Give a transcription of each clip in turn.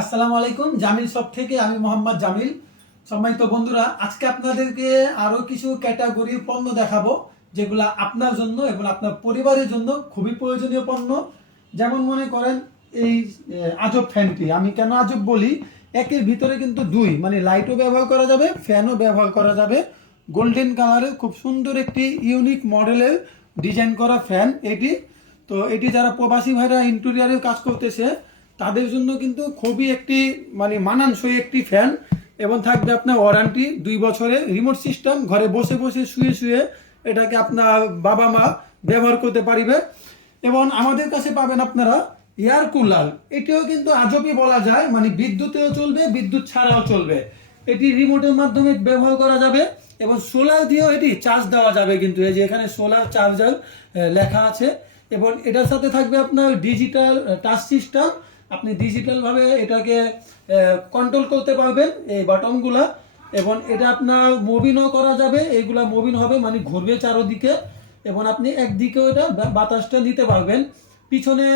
আসসালামু আলাইকুম। জামিল শপ থেকে আমি মোহাম্মদ জামিল। সম্মানিত বন্ধুরা, আজকে আপনাদেরকে আরো কিছু ক্যাটাগরির পণ্য দেখাবো যেগুলো আপনার জন্য এবং আপনার পরিবারের জন্য খুবই প্রয়োজনীয় পণ্য। যেমন মনে করেন এই আজব ফ্যানটি। আমি কেন আজব বলি, একের ভিতরে কিন্তু দুই, মানে লাইটও ব্যবহার করা যাবে, ফ্যানও ব্যবহার করা যাবে। গোল্ডেন কালারের খুব সুন্দর একটি ইউনিক মডেলের ডিজাইন করা ফ্যান এটি। তো এটি যারা প্রবাসী ভাইরা ইন্টেরিয়রের কাজ করতেছে তাদের জন্য কিন্তু খুবই একটি মানে মানানসই একটি ফ্যান, এবং থাকবে আপনার ওয়ারেন্টি 2 বছরের। রিমোট সিস্টেম, ঘরে বসে বসে শুয়ে শুয়ে এটাকে আপনার বাবা মা ব্যবহার করতে পারবে। এবং আমাদের কাছে পাবেন আপনারা এয়ার কুলার। এটিও কিন্তু আজবই বলা যায়, মানে বিদ্যুতেও চলবে, বিদ্যুৎ ছাড়াও চলবে। এটি রিমোটের মাধ্যমে ব্যবহার করা যাবে এবং সোলার দিয়েও এটি চার্জ দেওয়া যাবে। কিন্তু এই যে এখানে সোলার চার্জার লেখা আছে, এবং এটার সাথে থাকবে আপনার ডিজিটাল টাচ সিস্টেম। আপনি ডিজিটালভাবে এটাকে কন্ট্রোল করতে পারবেন এই বাটনগুলা, এবং এটা আপনার মুভিনও করা যাবে। এইগুলা মুভিন হবে, মানে ঘুরবে চারোদিকে, এবং আপনি একদিকেও এটা বাতাসটা নিতে পারবেন। পিছনে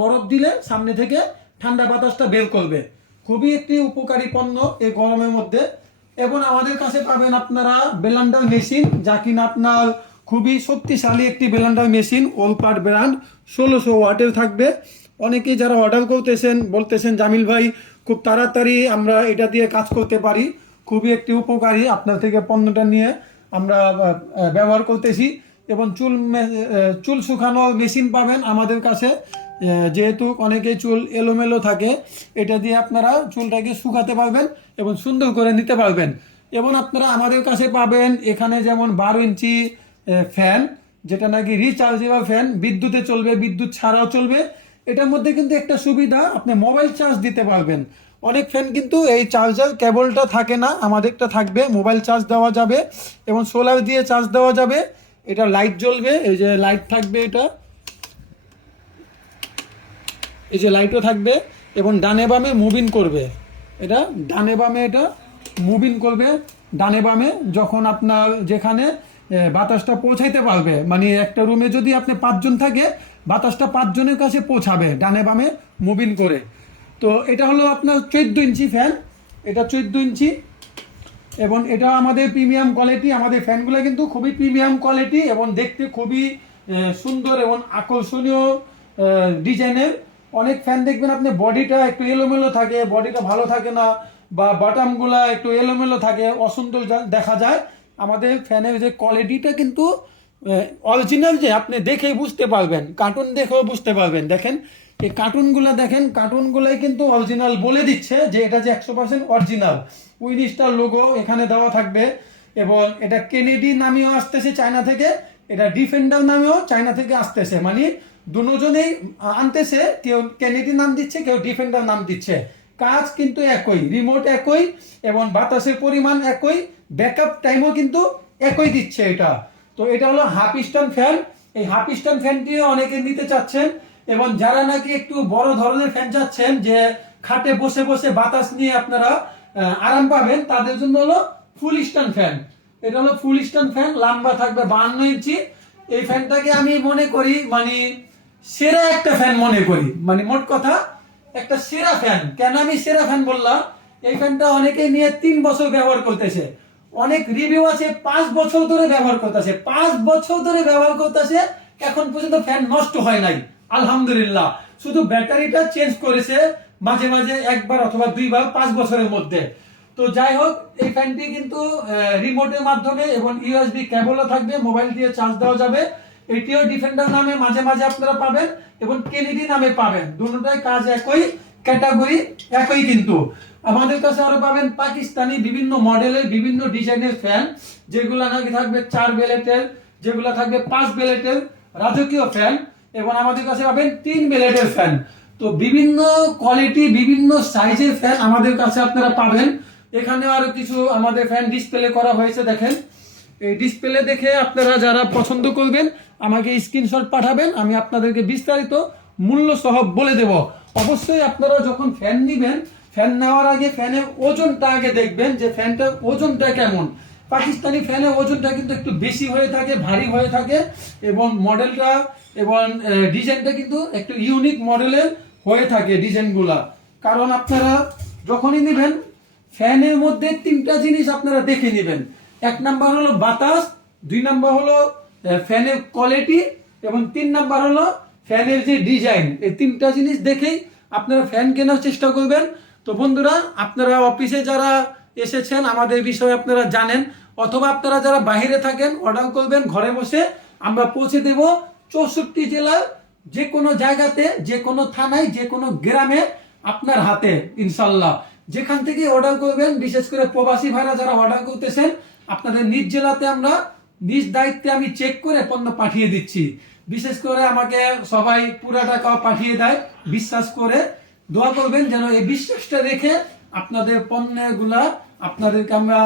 বরফ দিলে সামনে থেকে ঠান্ডা বাতাসটা বের করবে। খুবই একটি উপকারী পণ্য এই গরমের মধ্যে। এবং আমাদের কাছে পাবেন আপনারা ব্লেন্ডার মেশিন, যা কিনা আপনার খুবই শক্তিশালী একটি ব্লেন্ডার মেশিন। ওলপাট ব্র্যান্ড, 1600 ওয়াটের থাকবে। অনেকেই যারা অর্ডার করতেছেন বলতেছেন জামিল ভাই খুব তাড়াতাড়ি আমরা এটা দিয়ে কাজ করতে পারি। খুবই একটি উপকারী, আপনার থেকে পণ্যটা নিয়ে আমরা ব্যবহার করতেছি। এবং চুল শুকানোর মেশিন পাবেন আমাদের কাছে। যেহেতু অনেকেই চুল এলোমেলো থাকে, এটা দিয়ে আপনারা চুলটাকে শুকাতে পারবেন এবং সুন্দর করে নিতে পারবেন। এবং আপনারা আমাদের কাছে পাবেন এখানে যেমন 12 ইঞ্চি ফ্যান, যেটা নাকি রিচার্জেবল ফ্যান, বিদ্যুতে চলবে, বিদ্যুৎ ছাড়াও চলবে। এটার মধ্যে কিন্তু একটা সুবিধা, আপনি মোবাইল চার্জ দিতে পারবেন। অনেক ফ্যান কিন্তু এই চার্জার কেবলটা থাকে না, আমাদেরটা থাকবে, মোবাইল চার্জ দেওয়া যাবে এবং সোলার দিয়ে চার্জ দেওয়া যাবে। এটা লাইট জ্বলবে, এই যে লাইট থাকবে, এটা এই যে লাইটও থাকবে, এবং ডানে বামে মুভিং করবে। এটা ডানে বামে এটা মুভিং করবে, ডানে বামে, যখন আপনার যেখানে বাতাসটা পৌঁছাইতে পারবে। মানে একটা রুমে যদি আপনি 5 জন থাকে, বাতাসটা 5 জনের কাছে পৌঁছাবে ডানে বামে মুভিং করে। তো এটা হলো আপনার 14 ইঞ্চি ফ্যান। এটা 14 ইঞ্চি, এবং এটা আমাদের প্রিমিয়াম কোয়ালিটি। আমাদের ফ্যানগুলো কিন্তু খুবই প্রিমিয়াম কোয়ালিটি এবং দেখতে খুবই সুন্দর এবং আকর্ষণীয় ডিজাইনের। অনেক ফ্যান দেখবেন আপনি বডিটা একটু এলোমেলো থাকে, বডিটা ভালো থাকে না, বা বাটামগুলা একটু এলোমেলো থাকে, অসুন্দর দেখা যায়। আমাদের ফ্যানের যে কোয়ালিটিটা কিন্তু অরিজিনাল, যে আপনি দেখেই বুঝতে পারবেন, কার্টুন দেখেও বুঝতে পারবেন। দেখেন এই কার্টুনগুলো, দেখেন কার্টুনগুলোই কিন্তু অরিজিনাল বলে দিচ্ছে যে এটা যে 100% অরিজিনাল। উইনিস্টার লোগো এখানে দেওয়া থাকবে, এবং এটা কেনেডি নামেও আসতেছে চায়না থেকে, এটা ডিফেন্ডার নামেও চায়না থেকে আসতেছে। মানে দুজনেই আনতেছে, কেউ কেনেডি নাম দিচ্ছে, কেউ ডিফেন্ডার নাম দিচ্ছে। কাজ কিন্তু একই, রিমোট একই, এবং বাতাসের পরিমাণ একই, ব্যাকআপ টাইমও কিন্তু একই দিচ্ছে এটা। তো এটা হলো হাফ স্ট্যান্ড ফ্যান। এই হাফ স্ট্যান্ড ফ্যানটিও অনেকে নিতে চাচ্ছেন, এবং যারা নাকি একটু বড় ধরনের ফ্যান চাচ্ছেন, যে খাটে বসে বসে বাতাস নিয়ে আপনারা আরাম পাবেন, তাদের জন্য হলো ফুল স্ট্যান্ড ফ্যান। এটা হলো ফুল স্ট্যান্ড ফ্যান, লম্বা থাকবে 52 ইঞ্চি। এই ফ্যানটাকে আমি মনে করি মানে সেরা একটা ফ্যান মনে করি, মানে মোট কথা একটা সেরা ফ্যান। কেন আমি সেরা ফ্যান বললাম, এই ফ্যানটা অনেকে নিয়ে 3 বছর ব্যবহার করতেছে। অনেক রিভিউ আছে 5 বছর ধরে ব্যবহার করতেছে, 5 বছর ধরে ব্যবহার করতেছে, এখন পর্যন্ত ফ্যান নষ্ট হয় নাই, আলহামদুলিল্লাহ। শুধু ব্যাটারিটা চেঞ্জ করেছে মাঝে মাঝে, একবার অথবা 2বার 5 বছরের মধ্যে। তো যাই হোক, এই ফ্যানটি কিন্তু রিমোটের মাধ্যমে এবং ইউএসবি কেবলও থাকবে, মোবাইল দিয়ে চার্জ দেওয়া যাবে। এটিও ডিফেন্ডার নামে মাঝে মাঝে আপনারা পাবেন, এবং কেনেডি নামে পাবেন। দুটোটাই কাজ একই, ক্যাটাগরি একই। কিন্তু আমাদের কাছে আরো পাবেন পাকিস্তানি বিভিন্ন মডেলের, বিভিন্ন ডিজাইনের ফ্যান, যেগুলো নাকি থাকবে 4 ব্লেডের, যেগুলো থাকবে 5 ব্লেডের রাজকীয় ফ্যান, এবং আমাদের কাছে পাবেন 3 ব্লেডের ফ্যান। তো বিভিন্ন কোয়ালিটি, বিভিন্ন সাইজের ফ্যান আমাদের কাছে আপনারা পাবেন। এখানে আরো কিছু আমাদের ফ্যান ডিসপ্লে করা হয়েছে, দেখেন। এই ডিসপ্লে দেখে আপনারা যারা পছন্দ করবেন আমাকে স্ক্রিনশট পাঠাবেন, আমি আপনাদেরকে বিস্তারিত মূল্য সহ বলে দেব। অবশ্যই আপনারা যখন ফ্যান নেবেন, ফ্যান নেওয়ার আগে ফ্যানের ওজনটা আগে দেখবেন, যে ফ্যানটার ওজনটা কেমন। পাকিস্তানি ফ্যানের ওজনটা কিন্তু একটু বেশি হয়ে থাকে, ভারী হয়ে থাকে, এবং মডেলটা এবং ডিজাইনটা কিন্তু একটু ইউনিক মডেলের হয়ে থাকে ডিজাইনগুলা। কারণ আপনারা যখনই নেবেন ফ্যানের মধ্যে 3টা জিনিস আপনারা দেখে নেবেন। 1 নাম্বার হলো বাতাস, 2 নাম্বার হলো ফ্যানের কোয়ালিটি এবং 3 নাম্বার হলো ফ্যানের যে ডিজাইন। এই 3টা জিনিস দেখেই আপনারা ফ্যান কেনার চেষ্টা করবেন। তো বন্ধুরা, আপনারা অফিসে যারা এসেছেন আমাদের বিষয়ে আপনারা জানেন, অথবা আপনারা যারা বাইরে থাকেন অর্ডার করবেন ঘরে বসে, আমরা পৌঁছে দেব 64 জেলার যে কোনো জায়গাতে, যে কোনো থানায়, যে কোনো গ্রামে আপনার হাতে ইনশাল্লাহ। যেখান থেকে অর্ডার করবেন, বিশেষ করে প্রবাসী ভাইরা যারা অর্ডার করতেছেন, আপনাদের নিজ জেলাতে আমরা নিজ দায়িত্বে আমি চেক করে পণ্য পাঠিয়ে দিচ্ছি। বিশেষ করে আমাকে সবাই পুরা টাকাও পাঠিয়ে দেয় বিশ্বাস করে। দোয়া করবেন যেন এই বিশ্বাসটা রেখে আপনাদের পণ্যগুলা আপনাদেরকে আমরা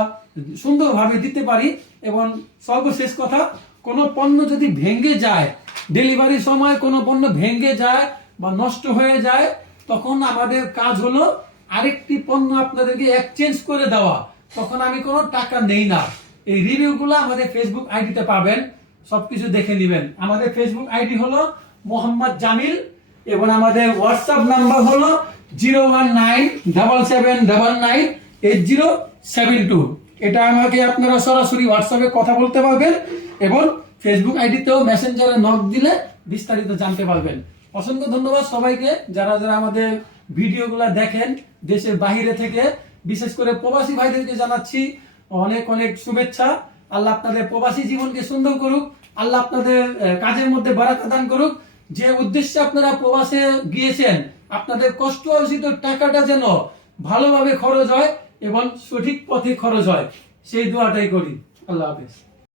সুন্দরভাবে দিতে পারি। এবং সর্বশেষ কথা, কোনো পণ্য যদি ভেঙে যায়, ডেলিভারির সময় কোনো পণ্য ভেঙে যায় বা নষ্ট হয়ে যায়, তখন আমাদের কাজ হলো আরেকটি পণ্য আপনাদেরকে এক্সচেঞ্জ করে দেওয়া। তখন আমি কোনো টাকা নেই না। এই রিভিউগুলো আমাদের ফেসবুক আইডিতে পাবেন, সবকিছু দেখে নেবেন। আমাদের ফেসবুক আইডি হলো মোহাম্মদ জামিল এবং আমাদের হোয়াটসঅ্যাপ নাম্বার হলো 01977998072। এটা আমাকে আপনারা সরাসরি হোয়াটসঅ্যাপে কথা বলতে পারবেন এবং ফেসবুক আইডিতেও মেসেঞ্জারে নক দিলে বিস্তারিত জানতে পারবেন। অসংখ্য ধন্যবাদ সবাইকে যারা যারা আমাদের ভিডিওগুলো দেখেন দেশের বাইরে থেকে। বিশেষ করে প্রবাসী ভাইদেরকে জানাচ্ছি অনেক অনেক শুভেচ্ছা। আল্লাহ আপনাদের প্রবাসী জীবনকে সুন্দর করুক, আল্লাহ আপনাদের কাজের মধ্যে বারাকা দান করুক। যে উদ্দেশ্যে আপনারা প্রবাসে গিয়েছেন, আপনাদের কষ্ট অর্জিত টাকাটা যেন ভালোভাবে খরচ হয় এবং সঠিক পথে খরচ হয়, সেই দোয়াটাই করি। আল্লাহ হাফেজ।